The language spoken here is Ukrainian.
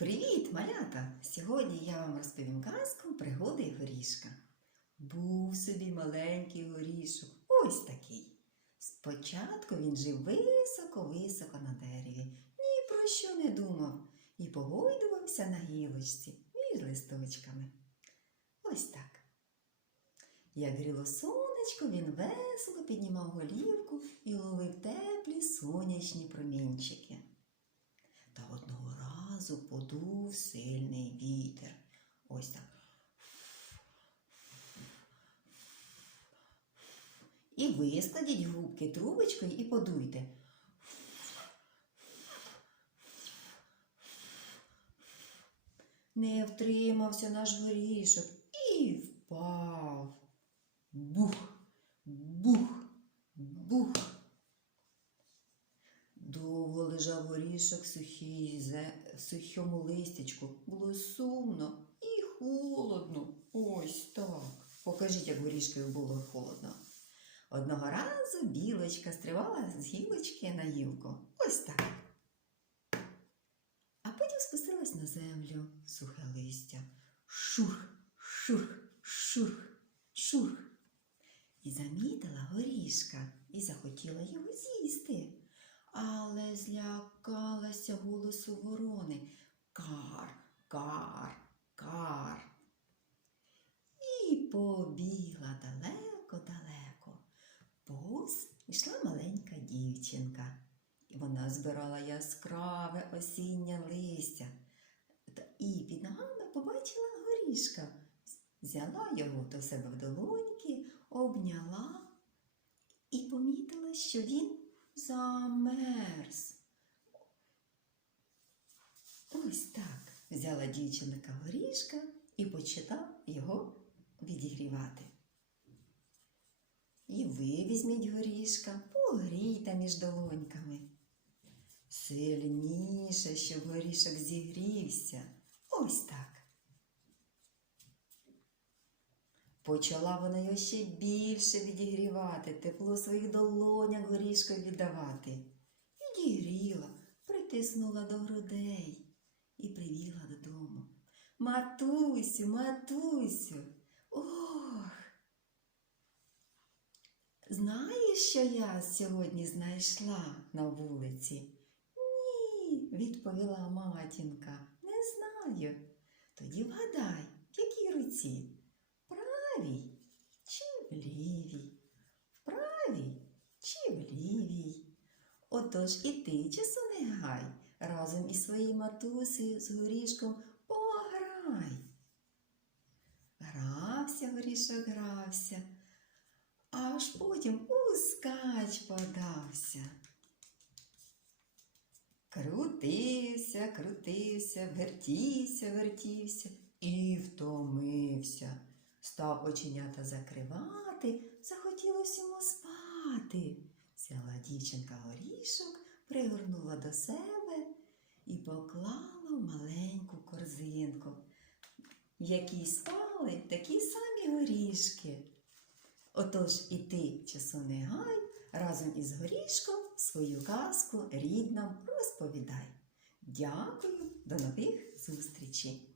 Привіт, малята! Сьогодні я вам розповім казку пригоди горішка. Був собі маленький горішок, ось такий. Спочатку він жив високо-високо на дереві, ні про що не думав і погойдувався на гілочці між листочками. Ось так. Як гріло сонечко, він весело піднімав голівку і ловив теплі сонячні промінчики. Разу подув сильний вітер. Ось так. І ви складіть губки трубочкою і подуйте. Не втримався наш горішок і впав. Бух, бух, бух. Довго лежав горішок сухій в сухому листячку. Було сумно і холодно. Ось так. Покажіть, як горішкою було холодно. Одного разу білочка стривала з гілочки на гілку. Ось так. А потім спустилась на землю сухе листя. Шурх, шурх, шурх, шурх. І замітила горішка і захотіла його з'їсти але злякалася голосу ворони. Кар, кар, кар. І побігла далеко-далеко. Повз йшла маленька дівчинка. І вона збирала яскраве осіннє листя. І під ногами побачила горішка. Взяла його до себе в долоньки, обняла і помітила, що він замерз. Ось так взяла дівчинка горішка і почала його відігрівати. І ви візьміть горішка, погрійте між долоньками. Сильніше, щоб горішок зігрівся. Ось так. Почала вона його ще більше відігрівати, тепло своїх долонях горішкою віддавати. Відігріла, притиснула до грудей і привіла додому. Матусю, матусю, ох. Знаєш, що я сьогодні знайшла на вулиці? Ні, відповіла матінка, не знаю. Тоді вгадай, в якій руці? Правій чи в лівій? В правій чи в лівій? Отож і ти часу не гай, разом із своєю матусею з горішком пограй. Грався горішок, грався, аж потім ускач подався. Крутився, крутився, вертівся, вертівся і втомився. Став оченята закривати, захотілося йому спати. Взяла дівчинка горішок, пригорнула до себе і поклала в маленьку корзинку. В якій спали такі самі горішки. Отож і ти, часу не гай, разом із горішком свою казку ріднам розповідай. Дякую, до нових зустрічей!